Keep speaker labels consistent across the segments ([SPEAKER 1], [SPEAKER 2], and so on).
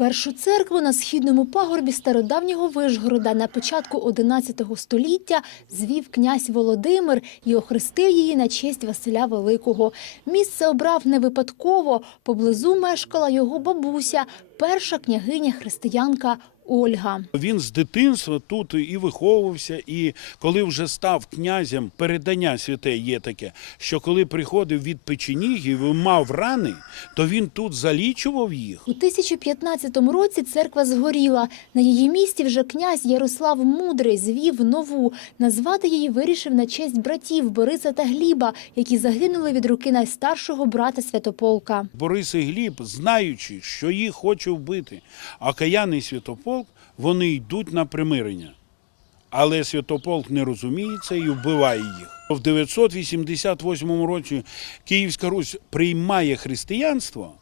[SPEAKER 1] Першу церкву на східному пагорбі стародавнього Вишгорода на початку 11 століття звів князь Володимир і охрестив її на честь Василя Великого. Місце обрав не випадково. Поблизу мешкала його бабуся, перша княгиня християнка Ольга.
[SPEAKER 2] Він з дитинства тут і виховувався, і коли вже став князем, передання святе є таке, що коли приходив від печенігів і мав рани, то він тут залічував їх.
[SPEAKER 1] У 1015 році церква згоріла. На її місці вже князь Ярослав Мудрий звів нову. Назвати її вирішив на честь братів Бориса та Гліба, які загинули від руки найстаршого брата Святополка.
[SPEAKER 2] Борис і Гліб, знаючи, що їх хоче вбити, а Каян і Святополк, вони йдуть на примирення. Але Святополк не розуміє це і вбиває їх. В 988 році Київська Русь приймає християнство,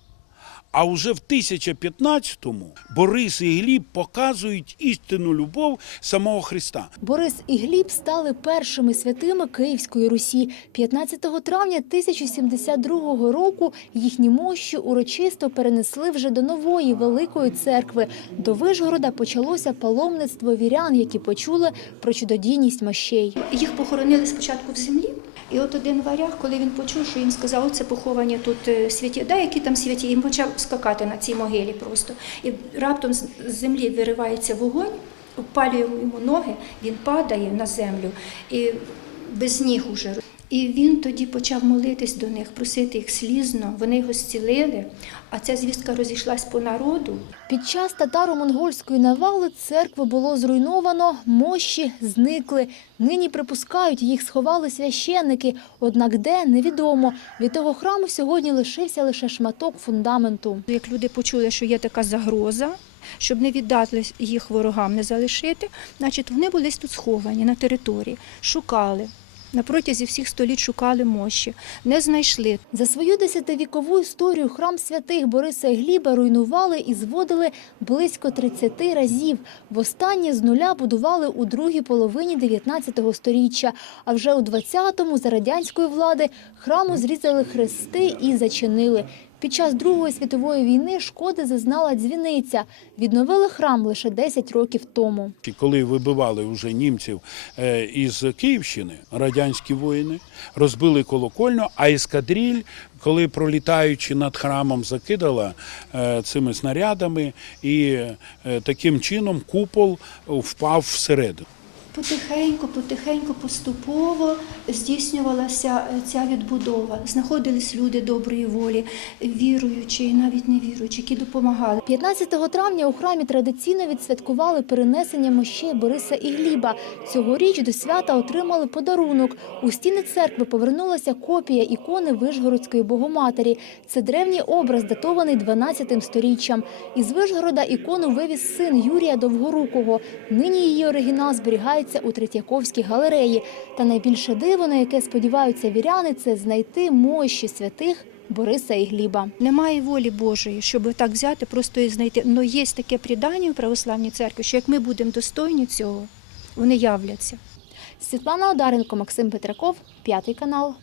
[SPEAKER 2] а вже в 1015-му Борис і Гліб показують істинну любов самого Христа.
[SPEAKER 1] Борис і Гліб стали першими святими Київської Русі. 15 травня 1072 року їхні мощі урочисто перенесли вже до нової великої церкви. До Вишгорода почалося паломництво вірян, які почули про чудодійність мощей.
[SPEAKER 3] Їх похоронили спочатку в землі. І от один варяг, коли він почув, що їм сказав, оце поховані тут е, святі, да, які там святі, він почав скакати на цій могилі просто. І раптом з землі виривається вогонь, обпалює йому ноги, він падає на землю і без ніг уже. І він тоді почав молитись до них, просити їх слізно. Вони його зцілили, а ця звістка розійшлась по народу.
[SPEAKER 1] Під час татаро-монгольської навали церкву було зруйновано, мощі зникли. Нині припускають, їх сховали священники, однак де – невідомо. Від того храму сьогодні лишився лише шматок фундаменту.
[SPEAKER 3] Як люди почули, що є така загроза, щоб не віддати їх ворогам, не залишити, значить вони були тут сховані на території, шукали. На протязі всіх століть шукали мощі, не знайшли.
[SPEAKER 1] За свою десятивікову історію храм святих Бориса і Гліба руйнували і зводили близько 30 разів. Востаннє з нуля будували у другій половині 19 століття, а вже у 20-му за радянської влади храму зрізали хрести і зачинили. Під час Другої світової війни шкоди зазнала дзвіниця. Відновили храм лише 10 років тому.
[SPEAKER 2] Коли вибивали вже німців е, із Київщини, радянські воїни, розбили колокольню, а ескадриль, коли пролітаючи над храмом, закидала е, цими снарядами, і е, таким чином купол впав всередину.
[SPEAKER 3] Потихеньку, потихеньку, поступово здійснювалася е, ця відбудова. Знаходились люди доброї волі, віруючі і навіть невіруючі, які допомагали.
[SPEAKER 1] 15 травня у храмі традиційно відсвяткували перенесення мощей Бориса і Гліба. Цьогоріч до свята отримали подарунок. У стіни церкви повернулася копія ікони Вишгородської Богоматері. Це древній образ, датований 12 сторіччям. Із Вишгорода ікону вивіз син Юрія Довгорукого. Нині її оригінал зберігається у Третьяковській галереї. Та найбільше диво, на яке сподіваються віряни, це знайти мощі святих Бориса і Гліба.
[SPEAKER 3] Немає волі Божої, щоб так взяти, просто і знайти. Але є таке придання у православній церкві, що як ми будемо достойні цього, вони являться.
[SPEAKER 1] Світлана Одаренко, Максим Петраков, п'ятий канал.